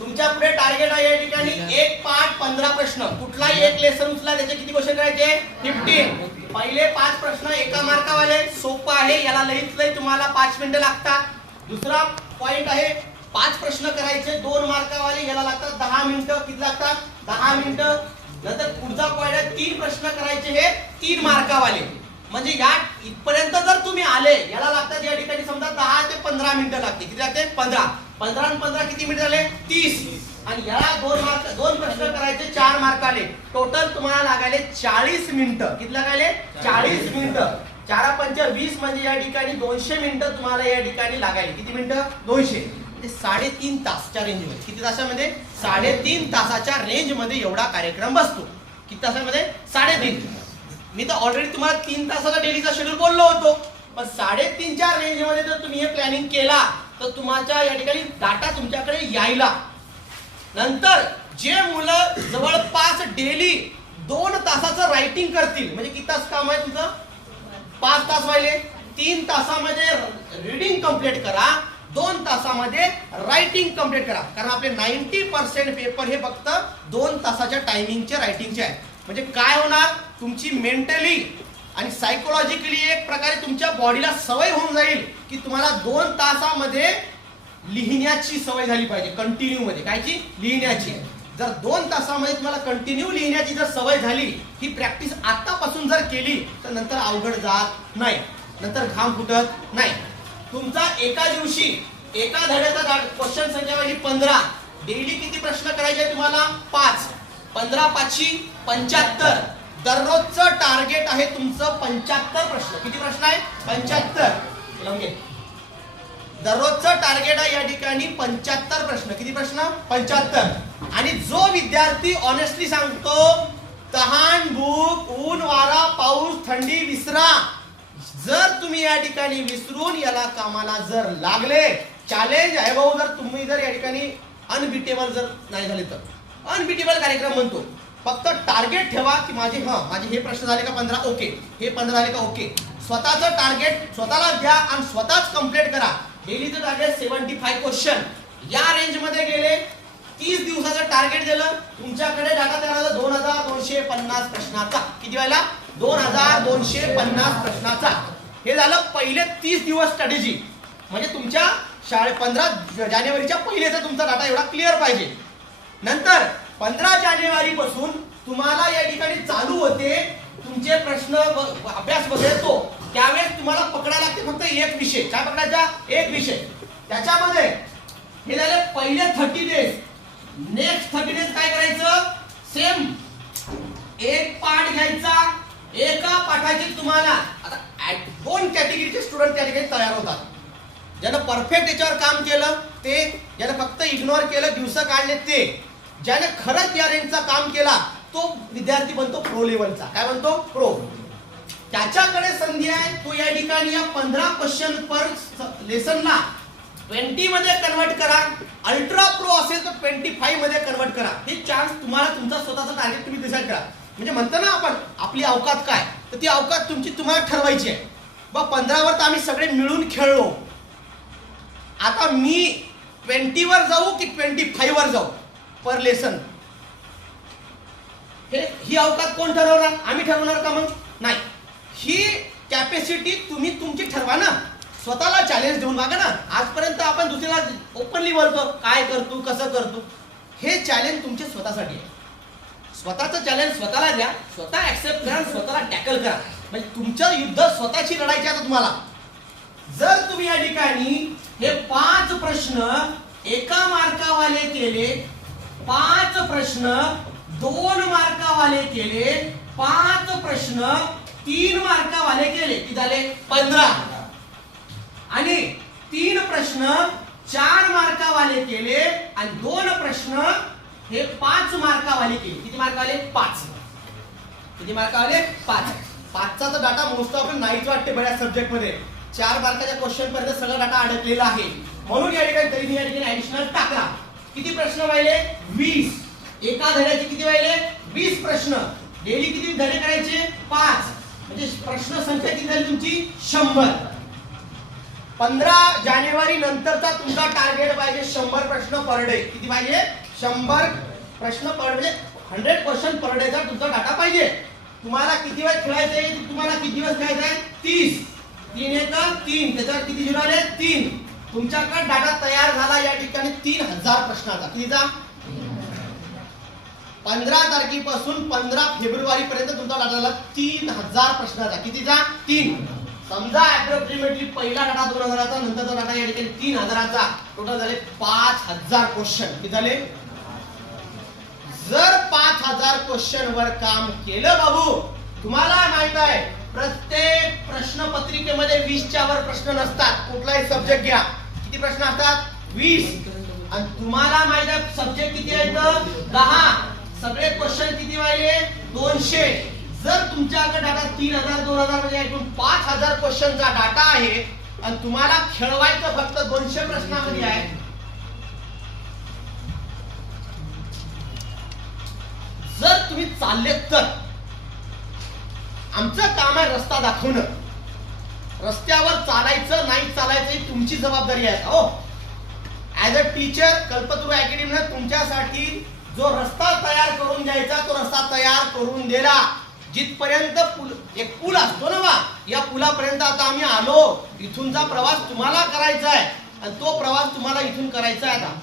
तुमच्यापुढे target आहे या ठिकाणी. एक पाठ पंधरा प्रश्न. कुठलाही एक लेसन उचला त्याचे किती क्वेश्चन करायचे? फिफ्टीन पहिले पाच प्रश्न एका मार्कावाले. सोपं आहे याला लईत लई तुम्हाला पाच मिनिटं लागतात. दुसरा पॉइंट आहे पाच प्रश्न करायचे दोन मार्कावाले याला लागतात दहा मिनिटं. किती लागतात? दहा मिनिटं. नंतर पुढचा पॉईंट आहे तीन प्रश्न करायचे हे तीन मार्कावाले. म्हणजे या इथपर्यंत जर तुम्ही आले याला लागतात या ठिकाणी समजा दहा ते पंधरा मिनिटं लागते. किती लागते? पंधरा. पंधरा पंधरा किती मिनिट झाले? तीस. आणि याला दोन मार्क दोन प्रश्न करायचे चार मार्काले टोटल तुम्हाला लागायले चाळीस मिनिटं किती लागायले? चाळीस मिनिटं चारा पंच वीस म्हणजे या ठिकाणी दोनशे मिनिटं तुम्हाला या ठिकाणी लागायले. किती मिनिटं दोनशे. म्हणजे साडेतीन तासच्या रेंजमध्ये किती तासामध्ये? साडेतीन तासाच्या रेंजमध्ये एवढा कार्यक्रम बसतो. किती तासामध्ये? साडेतीन. मी तर ऑलरेडी तुम्हाला तीन तासाचा डेलीचा शेड्यूल बोललो होतो. पण साडेतीनच्या रेंजमध्ये जर तुम्ही हे प्लॅनिंग केला तर तुमच्या या ठिकाणी डाटा तुमच्याकडे यायला. नंतर जे मुलं जवळपास डेली दोन तासाचं रायटिंग करतील म्हणजे किती तास काम आहे तुमचं? पाच तास व्हायले. तीन तासामध्ये रीडिंग कंप्लीट करा. दोन तासामध्ये रायटिंग कंप्लीट करा. कारण आपले नाईन्टी पर्सेंट पेपर हे फक्त दोन तासाच्या टायमिंगचे रायटिंगचे आहे म्हणजे काय होणार? तुमची मेंटली आणि सायकोलॉजिकली एक प्रकारे तुमच्या बॉडीला सवय होऊन जाईल की तुम्हाला दोन तासामध्ये लिहिण्याची सवय झाली पाहिजे कंटिन्यू मध्ये. कायची? लिहिण्याची. जर दोन तासामध्ये तुम्हाला कंटिन्यू लिहिण्याची जर सवय झाली ही प्रॅक्टिस आतापासून जर केली तर नंतर अवघड जात नाही. नंतर घाम फुटत नाही. तुमचा एका दिवशी एका धड्याचा क्वेश्चन संख्या पाहिजे पंधरा. डेली किती प्रश्न करायचे तुम्हाला? पाच. पंधरा पाचशे पंच्याहत्तर. दररोजचं टार्गेट आहे तुमचं पंच्याहत्तर प्रश्न. किती प्रश्न आहे पंच्याहत्तर. दररोजचं टार्गेट आहे या ठिकाणी पंच्याहत्तर प्रश्न. किती प्रश्न? पंच्याहत्तर. आणि जो विद्यार्थी ऑनेस्टली सांगतो तहान भूक ऊन वारा पाऊस थंडी विसरा. जर तुम्ही या ठिकाणी विसरून याला कामाला जर लागले चॅलेंज आहे भाऊ जर तुम्ही जर या ठिकाणी अनबिटेबल जर नाही झाले तर. अनबिटेबल कार्यक्रम म्हणतो. फक्त टार्गेट ठेवा की माझे हा माझे हे प्रश्न झाले का पंधरा? ओके. हे पंधरा झाले का? ओके. स्वतःचं टार्गेट स्वतःला घ्या आणि स्वतःच कंप्लीट करा. डेलीचं टार्गेट सेव्हन्टी फाय क्वेश्चन या रेंजमध्ये गेले तीस दिवसाचं टार्गेट दिलं तुमच्याकडे डाटा तयार झाला दोन हजार दोनशे पन्नास प्रश्नाचा. किती वेळेला दोन हजार दोनशे पन्नास प्रश्नाचा. हे झालं पहिले तीस दिवस स्ट्रॅटेजी म्हणजे तुमच्या शाळे पंधरा जानेवारीच्या पहिलेचा तुमचा डाटा एवढा क्लिअर पाहिजे. नंतर पंधरा जानेवारी पासून तुम्हाला या ठिकाणी चालू होते. तुमचे प्रश्न अभ्यास बदलतो. त्यावेळेस तुम्हाला पकडायला लागते फक्त एक विषय. काय पकडायचा? एक विषय. त्याच्यामध्ये हे झाले पहिले thirty days next thirty days काय करायचं? सेम एक पाठ घ्यायचा. एका पाठाची तुम्हाला आता ऍट- दोन कॅटेगरीचे स्टुडंट त्या ठिकाणी तयार होतात. ज्यानं परफेक्ट याच्यावर काम केलं ते ज्यानं फक्त इग्नोर केलं दिवस काढले ते. ज्याने खरंच या रेंजचा काम केला तो विद्यार्थी बनतो प्रो लेवलचा काय म्हणतो? प्रो त्याच्याकडे संधी आहे तो या ठिकाणी या पंधरा क्वेश्चन पर लेसनला ट्वेंटी मध्ये कन्वर्ट करा. अल्ट्रा प्रो असेल तर ट्वेंटी फाईव्हमध्ये कन्वर्ट करा. हे चान्स तुम्हाला तुमचा स्वतःचा टार्गेट तुम्ही डिसाईड करा. म्हणजे म्हणतो ना आपण आपली अवकात काय? तर ती अवकात तुमची तुम्हाला ठरवायची आहे. बा पंधरावर तर आम्ही सगळे मिळून खेळलो. आता मी ट्वेंटीवर जाऊ की ट्वेंटी फाईव्ह वर जाऊ? पर लेसन हे ही अवकात कोण ठरवणार? आम्ही ठरवणार का मग? नाही. ही कॅपॅसिटी तुम्ही तुमची ठरवा ना. स्वतःला चॅलेंज देऊन मागा ना. आजपर्यंत आपण दुसऱ्याला ओपनली बोलतो काय करतो कसं करतो? हे चॅलेंज तुमचे स्वतःसाठी आहे. स्वतःचं चॅलेंज स्वतःला द्या स्वतः ऍक्सेप्ट करा स्वतःला टॅकल करा. म्हणजे तुमचं युद्ध स्वतःची लढायची आता तुम्हाला. जर तुम्ही या ठिकाणी हे पाच प्रश्न एका मार्कावाले केले पाच प्रश्न दोन मार्कावाले केले पाच प्रश्न तीन मार्कावाले केले. की झाले पंधरा. आणि तीन प्रश्न चार मार्कावाले केले आणि दोन प्रश्न हे पाच मार्कावाले केले. किती मार्कावाले? पाच. किती मार्कावाले? पाच. पाचचा तर डाटा मोस्ट ऑफ नाहीच वाटते बऱ्याच सब्जेक्टमध्ये. चार मार्काच्या क्वेश्चन पर्यंत सगळा डाटा अडकलेला आहे. म्हणून या ठिकाणी तरी या ठिकाणी ऍडिशनल टाकला. किती प्रश्न व्हायले? वीस. एका धड्याचे किती व्हायले? वीस प्रश्न. डेली किती धडे करायचे? पाच. म्हणजे प्रश्न संख्या किती झाली तुमची? शंभर. पंधरा जानेवारी नंतरचा तुमचा टार्गेट पाहिजे शंभर प्रश्न पर डे किती पाहिजे? शंभर प्रश्न per day hundred question per डेचा तुमचा डाटा पाहिजे. तुम्हाला किती वेळ खेळायचं आहे? तुम्हाला किती दिवस खेळायचं आहे? तीस. तीन एक तीन. त्याच्यावर किती झिरो आले? तीन. तुमच्याकडे डाटा तयार झाला या ठिकाणी तीन हजार प्रश्नाचा. कितीचा पंधरा तारखेपासून पंधरा फेब्रुवारी पर्यंत तुमचा डाटा झाला तीन हजार प्रश्नाचा. कितीचा तीन. समजा अप्रॉक्सिमेटली पहिला डाटा दोन हजाराचा नंतरचा डाटा या ठिकाणी तीन हजाराचा. टोटल झाले पाच हजार क्वेश्चन किती झाले? जर पाच हजार क्वेश्चन वर काम केलं बाबू तुम्हाला माहीत आहे प्रश्नपत्रिकेमध्ये वीसच्या वर प्रश्न नसतात. कुठलाही सब्जेक्ट घ्या. किती प्रश्न असतात? वीस. आणि तुम्हाला माहीत आहे सब्जेक्ट किती आहेत दहा. सगळे क्वेश्चन किती पाहिजे दोनशे. जर तुमच्याकडे डाटा तीन हजार दोन हजार म्हणजे एकूण पाच हजार क्वेश्चनचा डाटा आहे आणि तुम्हाला खेळवायचं फक्त दोनशे प्रश्नामध्ये आहे. जर तुम्ही चाललेत तर. आमचं काम आहे रस्ता दाखवणं. रस्त्यावर चालायचं नाही चालायचं ही तुमची जबाबदारी आहे. हो ऍज अ टीचर कल्पतरू अकॅडमीनं तुमच्यासाठी जो रस्ता तयार करून द्यायचा तो रस्ता तयार करून दिला. जिथपर्यंत पूल एक पूल असतो ना बा या पुलापर्यंत आता आम्ही आलो. इथूनचा प्रवास तुम्हाला करायचा आहे. आणि तो प्रवास तुम्हाला इथून करायचा आहे आता.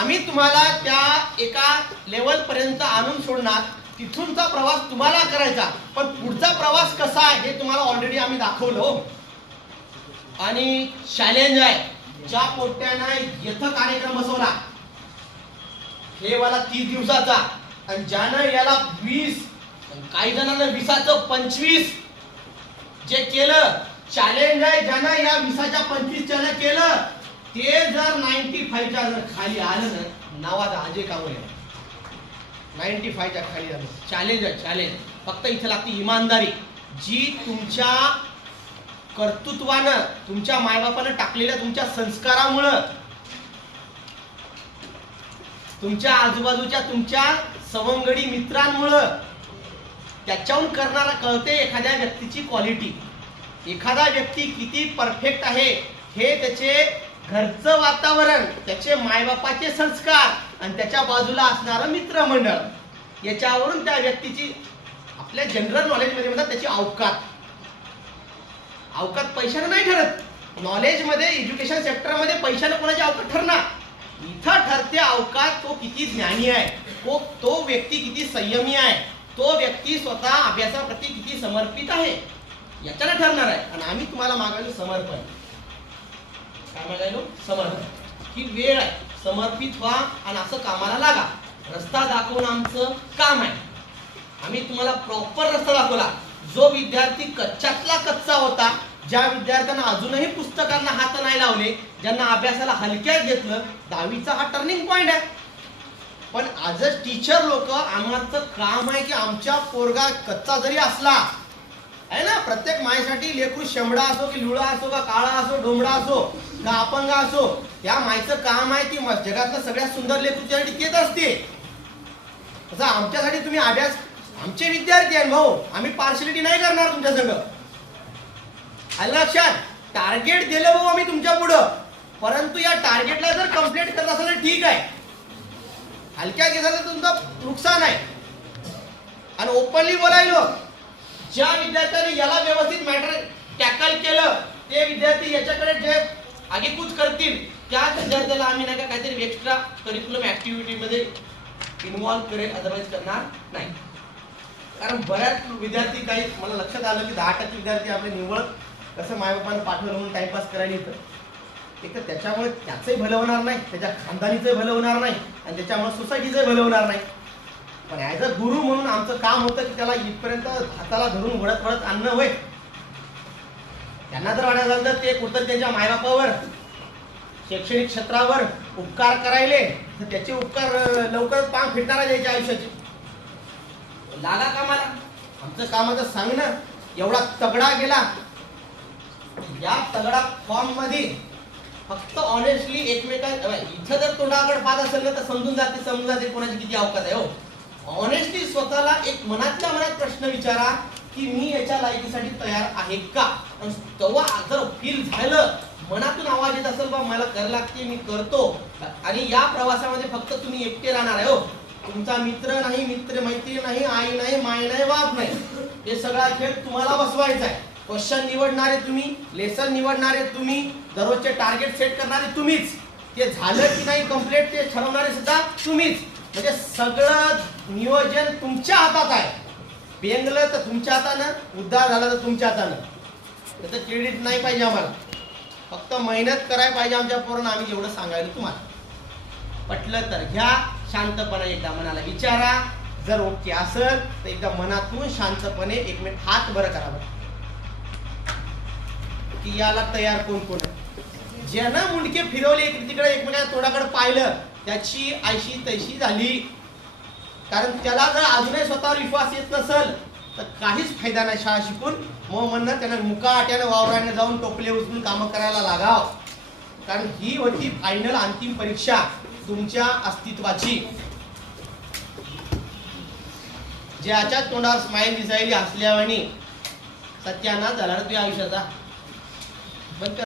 आम्ही तुम्हाला त्या एका लेवलपर्यंत आणून सोडणार. तिथूनचा प्रवास तुम्हाला करायचा. पण पुढचा प्रवास कसा आहे हे तुम्हाला ऑलरेडी आम्ही दाखवलो. आणि चॅलेंज आहे. ज्या पोट्यानं येथं कार्यक्रम बसवला हे वाला तीस दिवसाचा. आणि ज्यानं याला वीस काही जणांना विसाचं पंचवीस जे केलं चॅलेंज आहे ज्यानं या विसाच्या पंचवीस त्यानं केलं ते जर नाईन्टी फाईव्हच्या जर खाली आलं ना नावाचा अजय कांबळे नाईन्टी फाईव्हच्या खाली आलं चॅलेंज आहे चॅलेंज फक्त इथे लागते इमानदारी. जी तुमच्या कर्तृत्वानं तुमच्या मायबापानं टाकलेल्या तुमच्या संस्कारामुळं तुमच्या आजूबाजूच्या तुमच्या सवंगडी मित्रांमुळं त्याच्याहून करणारा कळते एखाद्या व्यक्तीची क्वालिटी एखादा व्यक्ती किती परफेक्ट आहे हे त्याचे घरचं वातावरण त्याचे मायबापाचे संस्कार आणि त्याच्या बाजूला असणारं मित्रमंडळ. याच्यावरून त्या व्यक्तीची आपल्या जनरल नॉलेजमध्ये म्हणतात त्याची अवकात. अवकात पैशानं नाही ठरत. नॉलेजमध्ये एज्युकेशन सेक्टरमध्ये पैशानं कोणाची अवकात ठरणार? इथं ठरते अवकात तो किती ज्ञानी आहे. तो तो व्यक्ती किती संयमी आहे. तो व्यक्ती स्वतः अभ्यासाप्रती किती समर्पित आहे. याच्यानं ठरणार आहे. आणि आम्ही तुम्हाला मागायचं समर्पण. काय मागायलो समर्पण. ही वेळ आहे. समर्पित व्हा आणि असं कामाला लागा. रस्ता दाखवणं आमचं काम आहे. आम्ही तुम्हाला प्रॉपर रस्ता दाखवला. जो विद्यार्थी कच्च्यातला कच्चा होता ज्या विद्यार्थ्यांना अजूनही पुस्तकांना हात नाही लावले ज्यांना अभ्यासाला हलक्यात घेतलं दहावीचा हा टर्निंग पॉइंट आहे. पण आज टीचर लोक आम्हाचं काम आहे की आमच्या पोरगा कच्चा जरी असला आहे ना? प्रत्येक मायसाठी लेकरू शेंबडा असो की लुळा असो का काळा असो डोंबडा असो का अपंग असो या मायचं काम आहे की म- जगातलं सगळ्यात सुंदर लेकरू त्यासाठी तेच असते. तसं आमच्यासाठी तुम्ही अभ्यास आमचे विद्यार्थी आहे भाऊ. आम्ही पार्शलिटी नाही करणार तुमच्या सगळं आलं लक्षात? टार्गेट दिलं भाऊ आम्ही तुमच्या पुढं. परंतु या टार्गेटला जर कंप्लीट करत असाल तर ठीक आहे. हलक्या केसाचं तुमचं नुकसान आहे. आणि ओपनली बोलायलो ज्या विद्यार्थ्याने याला व्यवस्थित मॅटर टॅकल केलं ते विद्यार्थी याच्याकडे जे आगेकूच करतील त्याच विद्यार्थ्याला आम्ही नाही का काहीतरी एक्स्ट्रा करिक्युलम ऍक्टिव्हिटीमध्ये इन्व्हॉल्व करेल अदरवाईज करणार नाही. कारण बऱ्याच विद्यार्थी काही मला लक्षात आलं की दहा टक्के विद्यार्थी आपले निवड कसं मायबापानं पाठवलं म्हणून टाइमपास करायला येतं. एक तर त्याच्यामुळे त्याचंही भलं होणार नाही त्याच्या खानदानीचंही भलं होणार नाही आणि त्याच्यामुळे सोसायटीचंही भलं होणार नाही. पण ॲज अ गुरु म्हणून आमचं काम होतं की त्याला इथपर्यंत हाताला धरून वळत वळत आणणं होय. त्यांना जर वाटायला लागलं तर ते कुठं त्यांच्या मायबापावर शैक्षणिक क्षेत्रावर उपकार करायले तर त्याचे उपकार लवकरच पांग फिटणार त्याच्या आयुष्याचे. लागा कामाला. आमचं कामाचं सांगणं एवढा तगडा गेला. या तगडा फॉर्ममध्ये फक्त ऑनेस्टली एकमेकां इथं जर तोंडाकडे पाहत असेल ना तर समजून जाते समजून जाते कोणाची किती अवकात आहे हो. ऑनेस्टली स्वतःला एक मनातल्या मनात प्रश्न विचारा की मी याच्या लायकीसाठी तयार आहे का? तेव्हा जर फील झालं. मनातून आवाज येत असेल बा मला कर लागते मी करतो. आणि या प्रवासामध्ये फक्त तुम्ही एकटे राहणार आहे हो. तुमचा मित्र नाही मित्र मैत्री नाही आई नाही माय नाही बाप नाही. हे सगळा खेळ तुम्हाला बसवायचा आहे. क्वेश्चन निवडणारे तुम्ही लेसन निवडणारे तुम्ही दररोजचे टार्गेट सेट करणारे तुम्हीच. ते झालं की नाही कंप्लीट ते ठरवणारे सुद्धा तुम्हीच. म्हणजे सगळं नियोजन तुमच्या हातात आहे. पेंगलं तर तुमच्या हातानं उद्धार झाला तर तुमच्या हातानं. त्याचं क्रेडिट नाही पाहिजे आम्हाला. फक्त मेहनत करायला पाहिजे आमच्या पोरांना. आम्ही एवढं सांगायला तुम्हाला. पटलं तर घ्या शांतपणे एकदा मनाला विचारा. जर ओके असेल तर एकदा मनातून शांतपणे एक मिनिट हात बरं करावं की याला तयार कोण कोण आहे? ज्यानं मुंडके फिरवले तिकडे एकमेकांच्या तोडाकडे पाहिलं त्याची आयशी तैशी झाली. कारण त्याला जर अजूनही स्वतःवर विश्वास येत नसल तर काहीच फायदा नाही शाळा शिकून. मग म्हणणं त्यानं मुकाट्यानं वावराने जाऊन टोपले उचलून कामं करायला लागाव. कारण ही होती फायनल अंतिम परीक्षा तुमच्या अस्तित्वाची. ज्याच्या तोंडावर स्माईल दिसायली हसल्यावानी सत्यानाश झाला रे तुझ्या आयुष्याचा? बंद